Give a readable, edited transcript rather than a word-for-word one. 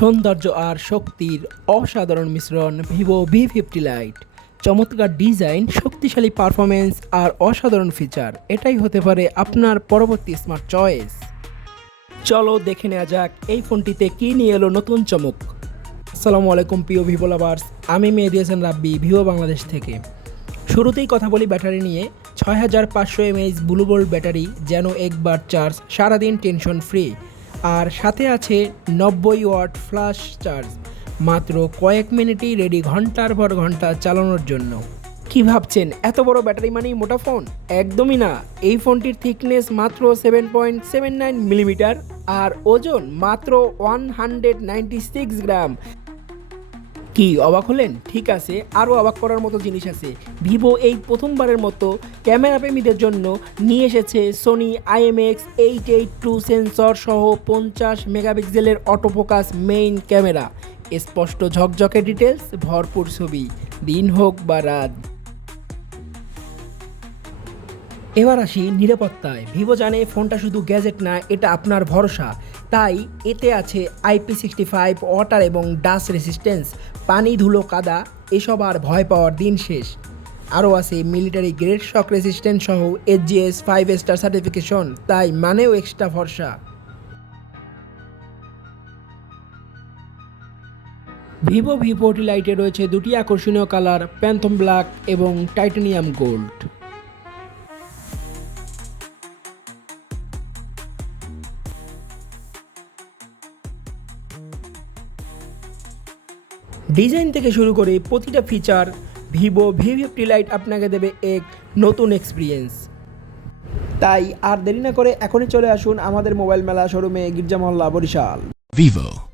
সৌন্দর্য আর শক্তির অসাধারণ মিশ্রণ ভিভো ভি50 লাইট। চমৎকার ডিজাইন, শক্তিশালী পারফরমেন্স আর অসাধারণ ফিচার, এটাই হতে পারে আপনার পরবর্তী স্মার্ট চয়েস। চলো দেখে নেওয়া যাক এই ফোনটিতে কী নিয়ে এলো নতুন চমক। আসসালামু আলাইকুম প্রিয় ভিভো লাভার্স, আমি মেহেদী হাসান রাব্বি, ভিভো বাংলাদেশ থেকে। শুরুতেই কথা বলি ব্যাটারি নিয়ে। 6500 mAh ব্লু বোল্ট ব্যাটারি, যেন একবার চার্জ সারাদিন টেনশন ফ্রি। আর সাথে আছে 90 ওয়াট ফ্ল্যাশ চার্জ, মাত্র কয়েক মিনিটেই রেডি ঘন্টার পর ঘন্টা চালানোর জন্য। কি ভাবছেন এত বড় ব্যাটারি মানেই মোটা ফোন? একদমই না। এই ফোনটির থিকনেস মাত্র 7.79 মিলিমিটার আর ওজন মাত্র 196 গ্রাম। কি অবাক হলেন? ঠিক আছে, আরও অবাক করার মতো জিনিস আছে। ভিভো এই প্রথমবারের মতো ক্যামেরা প্রেমীদের জন্য নিয়ে এসেছে সোনি IMX882 সেন্সর সহ 50 মেগাপিক্সেলের অটোফোকাস মেইন ক্যামেরা। স্পষ্ট ঝকঝকে ডিটেলস, ভরপুর ছবি, দিন হোক বা রাত। এবার আসি নিরাপত্তায়। ভিভো জানে ফোনটা শুধু গ্যাজেট না, এটা আপনার ভরসা। তাই এতে আছে IP65 ওয়াটার এবং ডাস্ট রেসিস্ট্যান্স। পানি, ধুলো, কাদা এসব আর ভয় পাওয়ার দিন শেষ। আরও আছে মিলিটারি গ্রেড শক রেসিস্ট্যান্স সহ SGS 5 স্টার সার্টিফিকেশন, তাই মানেও এক্সট্রা ভরসা। ভিভো ভি40 লাইটে রয়েছে দুটি আকর্ষণীয় কালার, প্যান্থম ব্ল্যাক এবং টাইটানিয়াম গোল্ড। ডিজাইন থেকে শুরু করে প্রতিটা ফিচার, ভিভো ভি50 লাইট আপনাকে দেবে এক নতুন এক্সপিরিয়েন্স। তাই আর দেরি না করে এখনই চলে আসুন আমাদের মোবাইল মেলা শোরুমে, গির্জা মহল্লা, বরিশাল। Vivo.